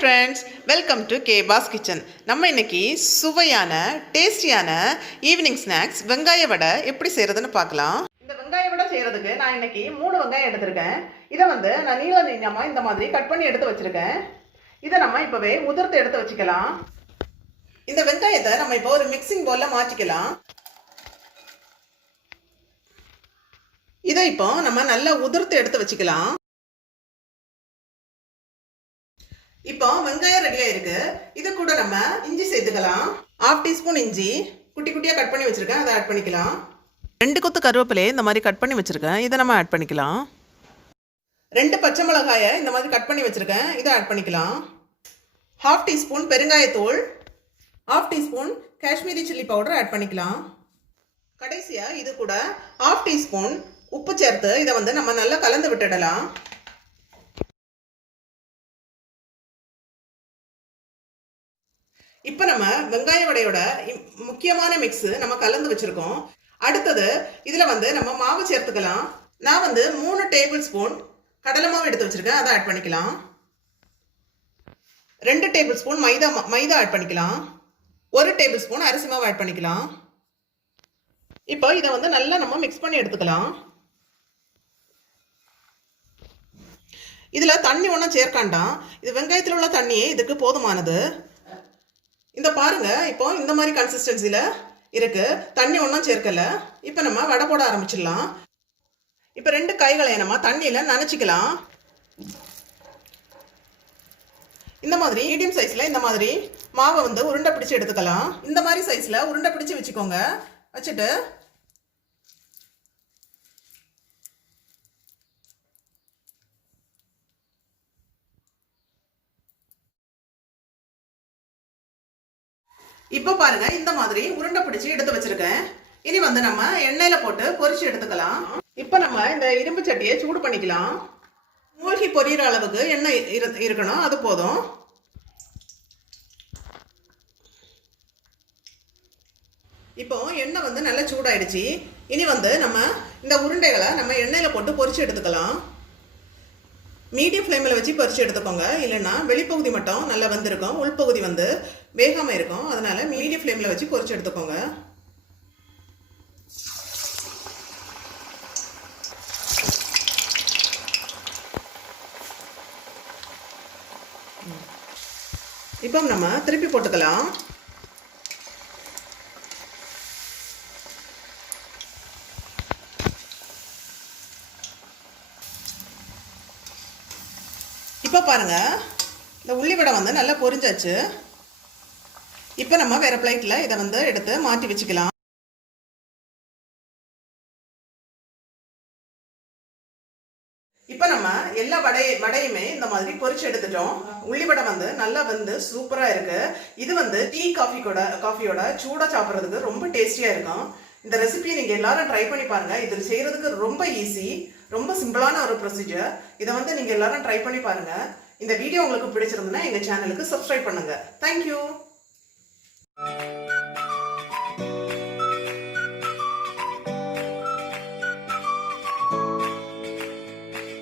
Friends, welcome to கேபாஸ் kitchen. நம்ம இன்னைக்கு சுவையான டேஸ்டியான ஈவினிங் ஸ்நாக்ஸ் வெங்காய வடை எப்படி செய்யறதுன்னு பார்க்கலாம். இந்த வெங்காய வடை செய்யறதுக்கு நான் இன்னைக்கு 3 வெங்காயம் எடுத்திருக்கேன். இதை வந்து நான் நீளமா இந்த மாதிரி கட் பண்ணி எடுத்து வச்சிருக்கேன். இதை நம்ம இப்பவே உதிர்த்து எடுத்து வச்சுக்கலாம். இந்த வெங்காயத்தை நம்ம இப்போ ஒரு மிக்சிங் பவுல்ல மாற்றிக்கலாம். இதை இப்போ நம்ம நல்லா உதிர்த்து எடுத்து வச்சுக்கலாம். இப்போ வெங்காயம் ரெடியா இருக்கு. இது கூட நம்ம இஞ்சி சேர்த்துக்கலாம். 1/2 டீஸ்பூன் இஞ்சி குட்டி குட்டியா கட் பண்ணி வச்சிருக்கேன், அதை ஆட் பண்ணிக்கலாம். 2 கொத்து கருவேப்பிலை இந்த மாதிரி கட் பண்ணி வச்சிருக்கேன், இதை நம்ம ஆட் பண்ணிக்கலாம். 2 பச்சை மிளகாயை இந்த மாதிரி கட் பண்ணி வச்சிருக்கேன், இதை ஆட் பண்ணிக்கலாம். 1/2 டீஸ்பூன் பெருங்காயத்தூள், 1/2 teaspoon Kashmiri chilli powder add பண்ணிக்கலாம். கடைசியா இது கூட 1/2 டீஸ்பூன் உப்பு சேர்த்து இதை வந்து நம்ம நல்லா கலந்து விட்டுடலாம். இப்போ நம்ம வெங்காய வடையோட முக்கியமான மிக்ஸ் நம்ம கலந்து வச்சிருக்கோம். அடுத்தது இதுல வந்து நம்ம மாவு சேர்த்துக்கலாம். நான் வந்து 3 டேபிள் ஸ்பூன் கடலை மாவு எடுத்து வச்சிருக்கேன், அதை ஆட் பண்ணிக்கலாம். 2 டேபிள் ஸ்பூன் மைதா ஆட் பண்ணிக்கலாம். 1 டேபிள் ஸ்பூன் அரிசி மாவு ஆட் பண்ணிக்கலாம். இப்போ இதை வந்து நல்லா நம்ம மிக்ஸ் பண்ணி எடுத்துக்கலாம். இதுல தண்ணி ஒன்றும் சேர்க்காண்டாம், இது வெங்காயத்தில் உள்ள தண்ணியே இதுக்கு போதுமானது. இந்த பாருங்க, இப்போ இந்த மாதிரி கன்சிஸ்டன்சில இருக்கு, தண்ணி ஒன்றும் சேர்க்கல. இப்போ நம்ம வடை போட ஆரம்பிச்சிடலாம். இப்போ 2 கைகளை நம்ம தண்ணியில நனைச்சிக்கலாம். இந்த மாதிரி மீடியம் சைஸ்ல இந்த மாதிரி மாவை வந்து உருண்டை பிடிச்சு எடுத்துக்கலாம். இந்த மாதிரி சைஸ்ல உருண்டை பிடிச்சு வச்சுக்கோங்க. வச்சுட்டு இப்போ பாருங்க, இந்த மாதிரி உருண்டை பிடிச்சி எடுத்து வச்சிருக்கேன். இனி வந்து நம்ம எண்ணெயில போட்டு பொரிச்சு எடுத்துக்கலாம். இப்போ நம்ம இந்த இரும்பு சட்டியை சூடு பண்ணிக்கலாம். மூழ்கி பொரியிற அளவுக்கு எண்ணெய் இருக்கணும், அது போதும். இப்போ எண்ணெய் வந்து நல்லா சூடாயிடுச்சு. இனி வந்து நம்ம இந்த உருண்டைகளை நம்ம எண்ணெயில போட்டு பொரிச்சு எடுத்துக்கலாம். மீடியம் ஃப்ளேமில் வச்சு பொரிச்சு எடுத்துக்கோங்க, இல்லைன்னா வெளிப்பகுதி மட்டும் நல்லா வெந்திருக்கும், உள்பகுதி வந்து வேகாமல் இருக்கும். அதனால மீடியம் ஃப்ளேமில் வச்சு பொரிச்சு எடுத்துக்கோங்க. இப்போ நம்ம திருப்பி போட்டுக்கலாம். இப்போ பாருங்க, இந்த உள்ளி வடை வந்து நல்லா பொரிஞ்சாச்சு. இப்போ நம்ம வேற பிளேட்ல இதை வந்து எடுத்து மாற்றி வச்சுக்கலாம். இப்போ நம்ம எல்லா வடையுமே இந்த மாதிரி பொரிச்சு எடுத்துட்டோம். உள்ளி வடை வந்து நல்லா வந்து சூப்பரா இருக்கு. இது வந்து டீ காஃபியோட சூடா சாப்பிட்றதுக்கு ரொம்ப டேஸ்டியா இருக்கும். இந்த ரெசிபியை நீங்க எல்லாரும் ட்ரை பண்ணி பாருங்க. இது செய்யறதுக்கு ரொம்ப ஈஸி, ரொம்ப சிம்பிளான ஒரு ப்ரொசீஜர். இதை வந்து நீங்க எல்லாரும் ட்ரை பண்ணி பாருங்க. இந்த வீடியோ உங்களுக்கு பிடிச்சிருந்ததுன்னா எங்க சேனலுக்கு சப்ஸ்கிரைப் பண்ணுங்க. தேங்க்யூ.